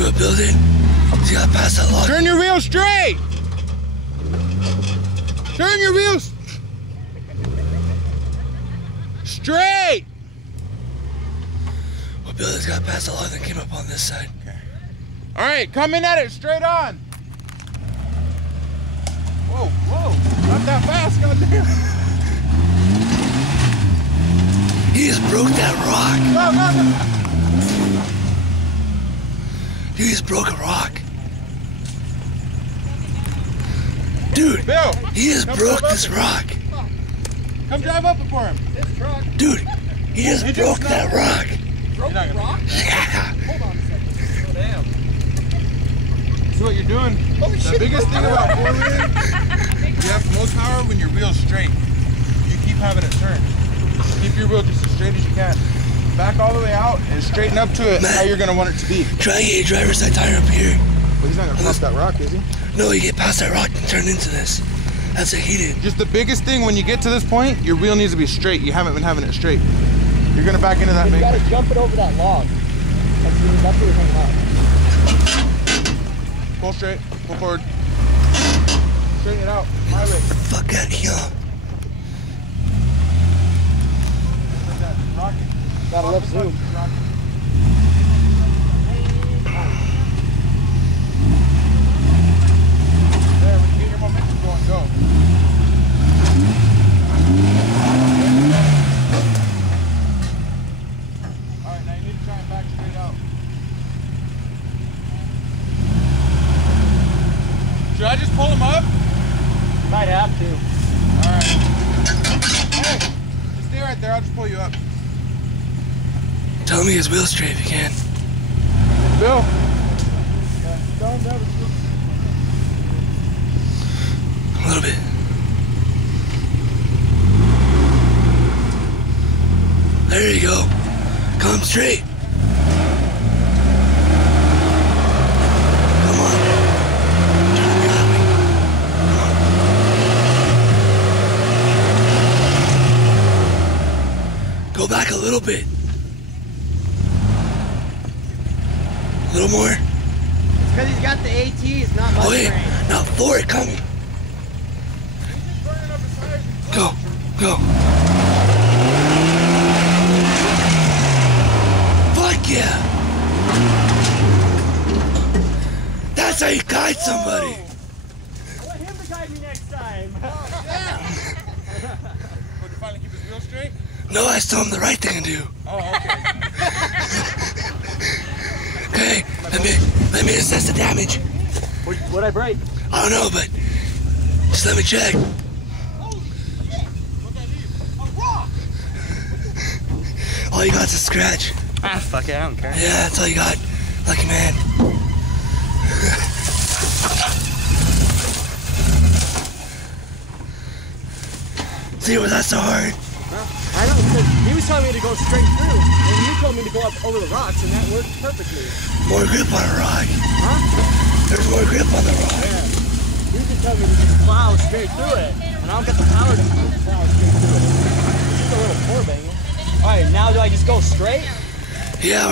See what building? See how past that log? Turn your wheel straight! Turn your wheels straight! What building's got past the log that came up on this side? Okay. All right, come in at it straight on. Whoa, whoa, not that fast, goddamn. He just broke that rock. No. He just broke a rock. Dude, Bill, he just broke this rock. Come drive up for him. This truck. Dude, he just broke that rock. Broke the rock? Yeah. Hold on a second. Oh, damn. See what you're doing? Holy the shit. biggest thing about four-wheeling, you have most power when your wheel's straight. You keep having it turn. Keep your wheel just as straight as you can. Back all the way out and straighten up to it. Matt, how you're gonna want it to be. Try and get your driver's side tire up here. Well, he's not gonna pop that rock, is he? No, you get past that rock and turn into this. That's what he did. Just the biggest thing when you get to this point, your wheel needs to be straight. You haven't been having it straight. You're gonna back into that. You gotta jump it over that log. That's where you're hanging up. Pull straight. Pull forward. Straighten it out. My way. Fuck out of here. Gotta left zoom. There, when you get your momentum going, go. Alright, now you need to try and back straight out. Should I just pull him up? Might have to. Alright. Hey, just stay right there, I'll just pull you up. Tell me his wheel straight if you can. Bill. A little bit. There you go. Come straight. Come on. Turn the other way. Come on. Go back a little bit. A little more. It's because he's got the ATs, not much Wait, range. now forward coming. Go, go. Fuck yeah! That's how you guide somebody. I want him to guide me next time. Yeah. Would you finally keep his wheel straight? No, I told him the right thing to do. Oh, okay. Okay, let me assess the damage. What'd I break? I don't know, but just let me check. Holy shit! What'd I leave? A rock! All you got's a scratch. Ah, fuck it, I don't care. Yeah, that's all you got. Lucky man. See, was that so hard? I know, because he was telling me to go straight through, and you told me to go up over the rocks, and that worked perfectly. More grip on a rock. Huh? There's more grip on the rock. Yeah. You just told me to just plow straight through it, and I don't get the power to plow straight through it. It's just a little four banger. Alright, now do I just go straight? Yeah,